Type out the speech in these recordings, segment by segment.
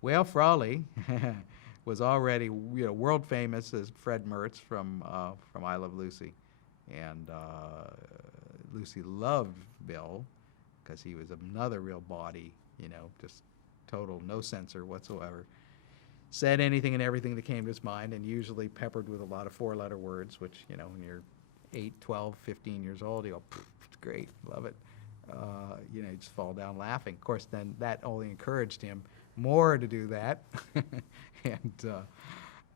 Well, Frawley was already, world famous as Fred Mertz from I Love Lucy, and Lucy loved Bill because he was another real body, just total no censor whatsoever. Said anything and everything that came to his mind, and usually peppered with a lot of four-letter words, which, when you're 8, 12, 15 years old, you go, it's great, love it. You just fall down laughing. Of course, then that only encouraged him more to do that, and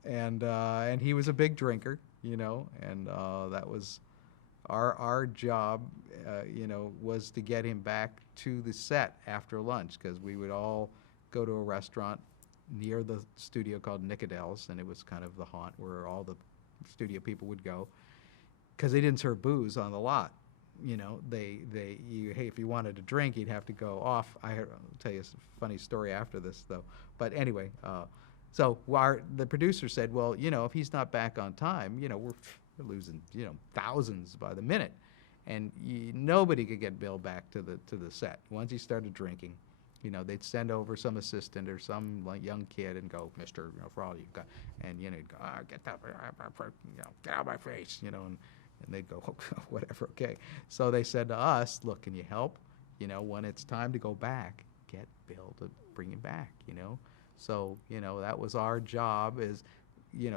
and he was a big drinker, and that was our job, was to get him back to the set after lunch because we would all go to a restaurant near the studio called Nicodell's, and it was kind of the haunt where all the studio people would go because they didn't serve booze on the lot. Hey, if you wanted to drink, you'd have to go off. I'll tell you a funny story after this, though. But anyway, so the producer said, well, if he's not back on time, we're losing, thousands by the minute, and nobody could get Bill back to the set once he started drinking. They'd send over some assistant or some young kid and go, Mister, Frawley, you've got, and he'd go, get that, get out of my face, and they'd go, whatever, okay. So they said to us, look, can you help? When it's time to go back, get Bill to bring him back, So, that was our job is,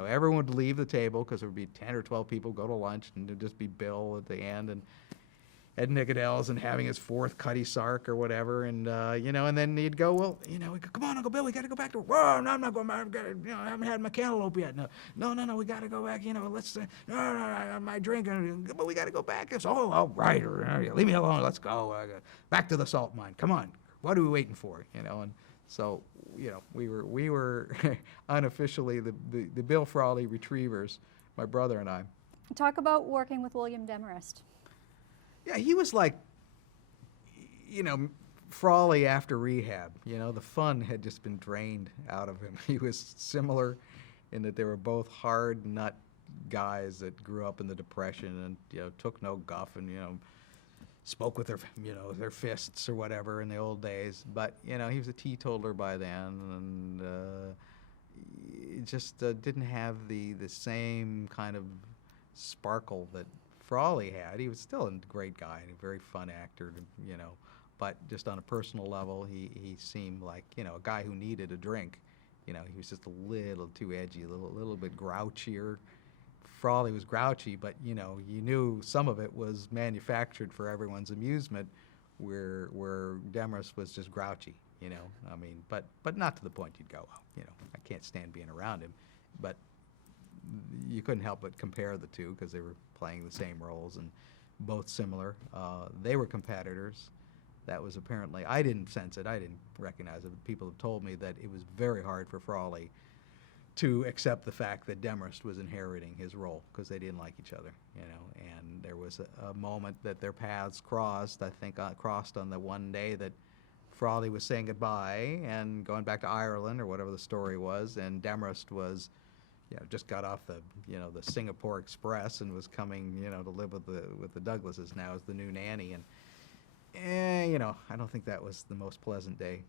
everyone would leave the table because there would be 10 or 12 people go to lunch, and there'd just be Bill at the end, and at Nicodell's and having his fourth Cutty Sark or whatever, and and then he'd go, well, we'd go, come on, Uncle Bill, we got to go back to work. Whoa, no, I'm not going back. I haven't had my cantaloupe yet. No, we got to go back. Let's, no, my drink, but we got to go back. It's all right, leave me alone. Let's go back to the salt mine. Come on, what are we waiting for? And so we were unofficially the Bill Frawley retrievers, my brother and I. Talk about working with William Demarest. Yeah, he was like, Frawley after rehab. The fun had just been drained out of him. He was similar in that they were both hard nut guys that grew up in the Depression and, took no guff and, spoke with their fists or whatever in the old days. But, he was a teetotaler by then and just didn't have the same kind of sparkle that Frawley had. He was still a great guy and a very fun actor, but just on a personal level, he seemed like, a guy who needed a drink. He was just a little too edgy, a little bit grouchier. Frawley was grouchy, but, you knew some of it was manufactured for everyone's amusement, where Demarest was just grouchy, but not to the point you'd go, I can't stand being around him. But you couldn't help but compare the two because they were playing the same roles and both similar. They were competitors. That was apparently, I didn't sense it, I didn't recognize it, but people have told me that it was very hard for Frawley to accept the fact that Demarest was inheriting his role because they didn't like each other, and there was a moment that their paths crossed, I think crossed on the one day that Frawley was saying goodbye and going back to Ireland or whatever the story was, and Demarest was just got off the the Singapore Express and was coming to live with the Douglases now as the new nanny, and I don't think that was the most pleasant day